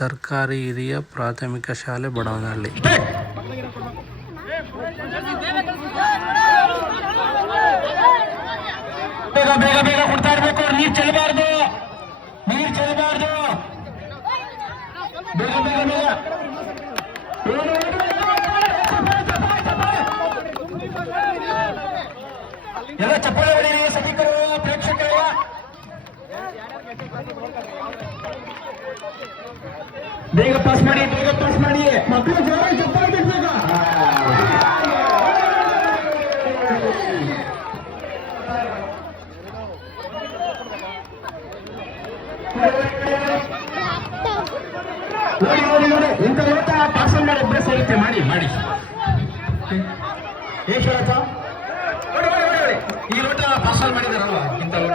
ಸರ್ಕಾರಿ ಹಿರಿಯ ಪ್ರಾಥಮಿಕ ಶಾಲೆ ಬಡವನಹಳ್ಳಿ. ಬೇಗ ಬೇಗ ಬೇಗ ಕೊಡ್ತಾ ಇರ್ಬೇಕು, ನೀರ್ ಚೆಲ್ಲಬಾರ್ದು, ನೀರ್ ಚೆಲ್ಲಬಾರ್ದು, ಬೇಗ ಬೇಗ ಬೇಗ ಎಲ್ಲ ಚಪ್ಪಾಳೆ ಹೊಡೆಯಿರಿ ಸಭಿಕರು, ಪ್ರೇಕ್ಷಕರು. ಬೇಗ ಪಾಸ್ ಮಾಡಿ, ಬೇಗ ಪಾಸ್ ಮಾಡಿ, ಮಕ್ಕಳು ಜೋರಾಗಿ ಚಪ್ಪಾಳೆ ಬಿಡ್ಬೇಕ. ನೋಡಿ ನೋಡಿ ನೋಡಿ, ಇಂಥ ಲೋಟ ಪಾರ್ಸಲ್ ಮಾಡಿ ಒಬ್ಬರೇ ಸೇರುತ್ತೆ. ಮಾಡಿ ಮಾಡಿ ಈಶ್ವರಪ್ಪ, ನೋಡಿ ನೋಡಿ ನೋಡಿ ನೋಡಿ, ಈ ಲೋಟ ಪಾರ್ಸಲ್ ಮಾಡಿದಾರಲ್ವಾ, ಇಂಥ ಲೋಟ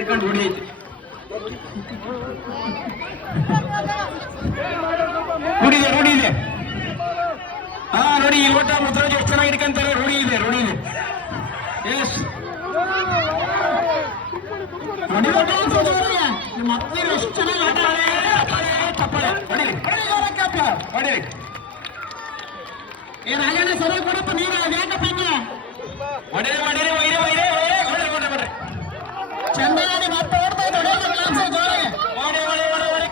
ಇಟ್ಕೊಂಡು ಹೊಡಿ. ರೂಢಿ ಇದೆ, ರೂಢಿ ಇದೆ. ಹಾ ನೋಡಿ, ಈ ಲೋಟ ಮುದ್ರಾಜ್ ಎಷ್ಟು ಚೆನ್ನಾಗಿ ಇಟ್ಕೊಂತಾರೆ. ರೂಢಿ ಇದೆ, ರೂಢಿ ಇದೆ. ಎಸ್ ನೋಡಿ, ಮಕ್ಕಳು ಎಷ್ಟು ಚೆನ್ನಾಗಿ ಆಟ ಚಪ್ಪಾಳೆ ಹೊಡಿರಿ, ಹೊಡಿರಿ. ಏನ್ ಹಾಗೇನೆ ಸರಿ ಕೊಡಪ್ಪ, ನೀರು ಯಾಕಪ್ಪ ಹಿಂಗೆ ಹೊಡಿರಿ ಹೊಡಿರಿ ಹೊಯ್ರಿ ಹೊಯ್ರಿ ಹೊಯ್ರಿ ಹೊಡ್ರಿ ಹೊಡ್ರಿ ಹೊಡ್ರಿ ಚಂದನಾಗಿ ಮತ್ತೆ ಓಡ್ತಾ ಇದ್ದ ಜೋರಾಗಿ ಹೊಡಿ ಹೊಡಿ ಹೊಡಿ ಹೊಡಿ.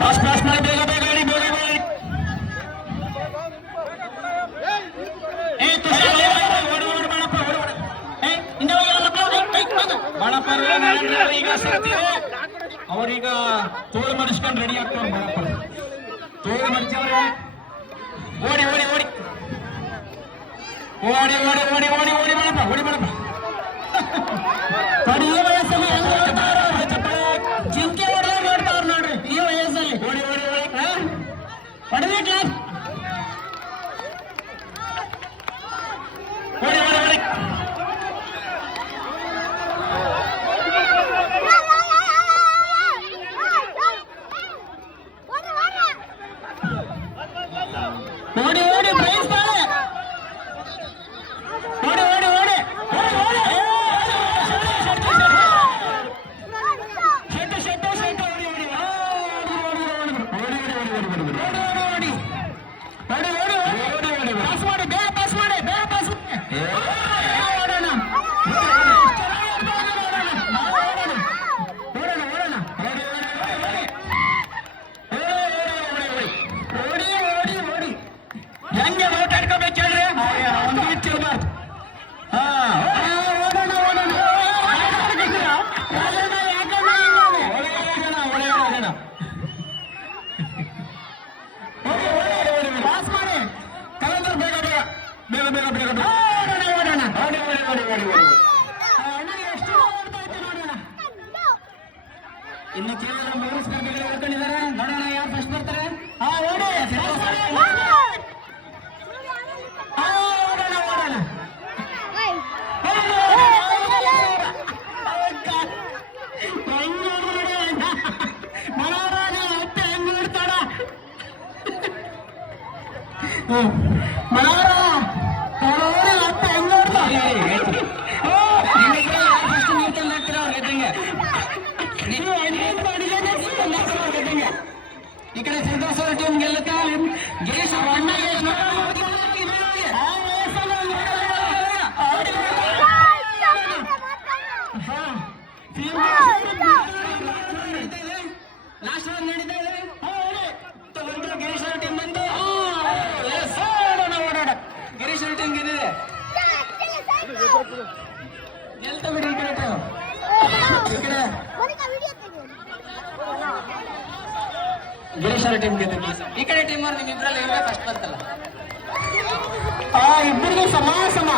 ಪಾಸ್ ಪಾಸ್ ಮಾಡಿ, ಬೇಗ ಬೇಗ ಹೊಡಿ, ಬೇಗ ಬೇಗ. ಈಗ ಅವ್ರೀಗ ತೋಳು ಮಡಿಸ್ಕೊಂಡು ರೆಡಿ ಆಗ್ತಾರೆ. ಬಾಳಪ್ಪ ತೋಳು ಮಡಿಸವ್ರೆ, ಓಡಿ ಓಡಿ ಓಡಿ ಓಡಿ ಓಡಿ ಓಡಿ ಓಡಿ ಓಡಿ ಮಾಡಪ್ಪ, ಓಡಿ ಮಾಡಪ್ಪ. ನೋಡಿ, ಈ ವಯಸ್ಸಲ್ಲಿ ಜಿಂಕೆ ಹೊಡೆದ ನೋಡ್ತಾವ್ರು ನೋಡ್ರಿ, ಈ ವಯಸ್ಸಲ್ಲಿ ಓಡಿ ಓಡಿ ಓಡಿ ಹೊಡೆದ ಕ್ಲಾಸ್ ಓಡಿ ಓಡಿ ಓಡಿ. ಓಡಿ ಓಡಿ ಪ್ರೈಸ್ ಬಾಳೆ, ಓಡಿ ಓಡಿ ಓಡಿ ಶೆಟ್ಟು ಶೆಟ್ಟು ಶೆಟ್ಟು ಓಡಿ ಓಡಿ ಓಡಿ ಪಾಸ್ ಮಾಡಿ, ಬೇಗ ಪಾಸ್ ಮಾಡಿ, ಬೇಗ ಪಾಸ್ ಮಾಡಿ. ಓಡೋಣ ಹೆಂಗೆ ಓಟ್ ಆಡ್ಕೋಬೇಕು ಹೇಳ್ರಿ, ನೀರು ಚೆಲ್ಬಾರ್ದು. ಹಾ ಓಡೋಣ ಓಡೋಣ ಪಾಸ್ ಮಾಡಿ, ಕಲಂದರ್ ಬೇಗ ಬೇಗ ಬೇಗ ಬೇಗ ಬೇಗ ಬೇಗ ಓಡೋಣ ಓಡೋಣ ಓಡಿ ಓಡಿ ಓಡಿ ಓಡಿ ಓಡಿ. ಎಷ್ಟು ಓಡ್ತಾ ಇತ್ತು ನೋಡೋಣ. ಇನ್ನು ಕೇವಲ 3 ಸ್ಪರ್ಧೆಗಳು ಉಳ್ಕೊಂಡಿದ್ದಾರೆ. ನೋಡೋಣ ಯಾರು ಫಸ್ಟ್ ಬರ್ತಾರೆ. ಹಾ ಓಡಿ, ಈ ಕಡೆ ಸಂತೋಷ್ ಅವರ ಟೀಮ್ ಗೆಲ್ಲುತ್ತಾ, ಗಿರೀಶ್ ಅವರ ಅಣ್ಣ ಲಾಸ್ಟ್ ರನ್ ನಡೀತಾ ಇದೆ. ಗಿರೀಶ್ ಅವರ ಟೀಮ್ ಬಂದು ಓಡಾಡ, ಗಿರೀಶ್ ಅವರ ಟೀಮ್ ಗೆದ್ದಿದೆ. ಗೆಲ್ತಾ ಬಿಡಿ, ಈ ಕಡೆ ಗಿರೀಶ್ ಅವರ ಟೀಮ್ ಗೆದ್ದಿದೆ. ಈ ಕಡೆ ಟೀಮ್ ಅವ್ರು ನಿಮ್ಮಿಬ್ರಲ್ಲಿ ಫಸ್ಟ್ ಬರ್ತಲ್ಲ, ಇಬ್ಬರಿಗೂ ಸಮ ಸಮ.